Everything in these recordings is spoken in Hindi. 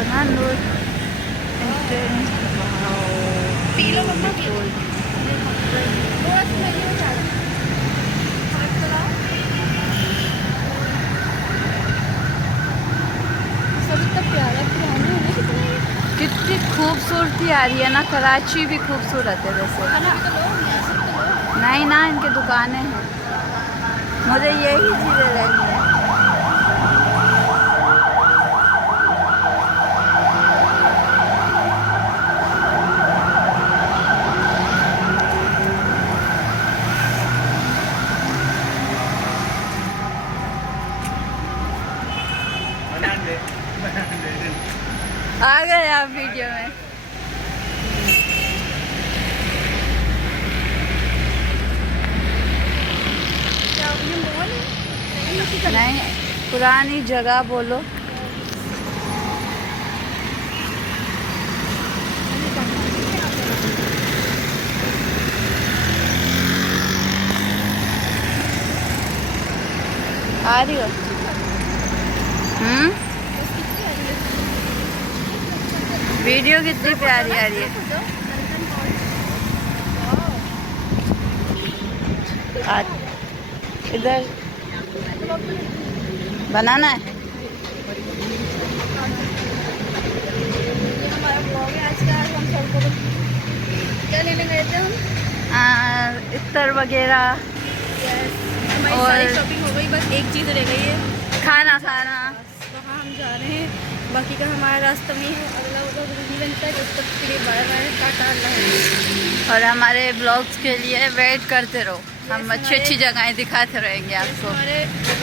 और ना नूर पी लो मम्मा, पी लो। थोड़ा सा मैं ये चाह सब इतना प्यारा पुराना है ना, कितना ये कितनी खूबसूरती आ रही है ना। कराची भी खूबसूरत है वैसे। खाना भी तो लो, नया सब तो लो। नहीं ना, इनकी दुकानें हैं, मुझे यही चीज़ें लेनी है। आ गए आप वीडियो में। क्या ये मॉल है? नहीं, पुरानी जगह बोलो। आ रही हो? वीडियो कितनी प्यारी आ रही है। इधर बनाना है। ये हमारा ब्लॉग है आज का। आज हम सड़कों पर क्या लेने गए थे हम? इत्र वगैरह हमारी और सारी शॉपिंग हो गई, बस एक चीज़ रह गई है, खाना खाना। वहाँ हम जा रहे हैं। बाकी का हमारा रास्ता में ही है, अगला वो नहीं बनता है, जब तक के लिए बार टाटा अल्लाह है। और हमारे ब्लॉग्स के लिए वेट करते रहो, हम अच्छी अच्छी जगहें दिखाते रहेंगे आपको। हमारे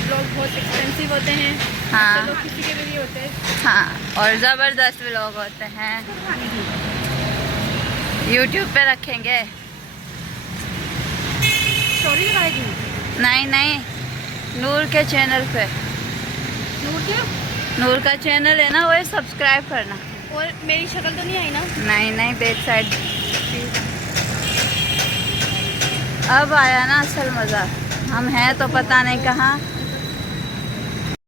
ब्लॉग बहुत एक्सपेंसिव होते हैं। हाँ। लोग किसी के भी नहीं होते। हाँ, और ज़बरदस्त व्लॉग होते हैं। यूट्यूब पे रखेंगे। स्टोरी लगाएगी? नहीं नहीं, नूर के चैनल पे। नूर क्या? नूर का चैनल है ना, वो सब्सक्राइब करना। और मेरी शक्ल तो नहीं आई ना? नहीं नहीं, बैक साइड। अब आया ना असल मज़ा। हम हैं तो पता नहीं कहाँ।